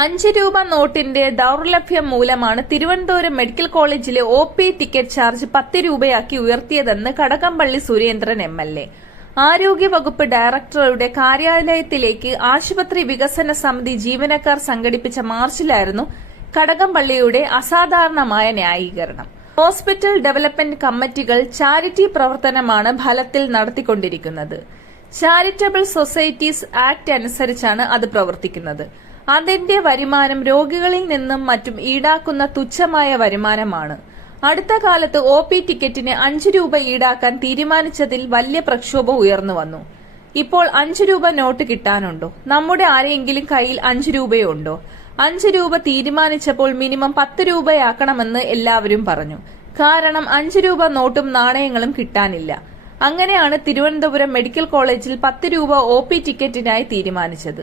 അഞ്ച് രൂപ നോട്ടിന്റെ ദൌർലഭ്യം മൂലമാണ് തിരുവനന്തപുരം മെഡിക്കൽ കോളേജിലെ ഒ പി ടിക്കറ്റ് ചാർജ് പത്ത് രൂപയാക്കി ഉയർത്തിയതെന്ന് Kadakampally Surendran M L A. ആരോഗ്യവകുപ്പ് ഡയറക്ടറുടെ കാര്യാലയത്തിലേക്ക് ആശുപത്രി വികസന സമിതി ജീവനക്കാർ സംഘടിപ്പിച്ച മാർച്ചിലായിരുന്നു കടകംപള്ളിയുടെ അസാധാരണമായ ന്യായീകരണം. ഹോസ്പിറ്റൽ ഡെവലപ്മെന്റ് കമ്മിറ്റികൾ ചാരിറ്റി പ്രവർത്തനമാണ് ഫലത്തിൽ നടത്തിക്കൊണ്ടിരിക്കുന്നത്. ചാരിറ്റബിൾ സൊസൈറ്റീസ് ആക്ട് അനുസരിച്ചാണ് അത് പ്രവർത്തിക്കുന്നത്. അതിന്റെ വരുമാനം രോഗികളിൽ നിന്നും മറ്റും ഈടാക്കുന്ന തുച്ഛമായ വരുമാനമാണ്. അടുത്ത കാലത്ത് ഒ പി ടിക്കറ്റിന് അഞ്ചു രൂപ ഈടാക്കാൻ തീരുമാനിച്ചതിൽ വലിയ പ്രക്ഷോഭം ഉയർന്നു വന്നു. ഇപ്പോൾ അഞ്ചു രൂപ നോട്ട് കിട്ടാനുണ്ടോ? നമ്മുടെ ആരെയെങ്കിലും കയ്യിൽ അഞ്ചു രൂപയുണ്ടോ? അഞ്ചു രൂപ തീരുമാനിച്ചപ്പോൾ മിനിമം പത്ത് രൂപയാക്കണമെന്ന് എല്ലാവരും പറഞ്ഞു. കാരണം അഞ്ചു രൂപ നോട്ടും നാണയങ്ങളും കിട്ടാനില്ല. അങ്ങനെയാണ് തിരുവനന്തപുരം മെഡിക്കൽ കോളേജിൽ പത്ത് രൂപ ഒ ടിക്കറ്റിനായി തീരുമാനിച്ചത്.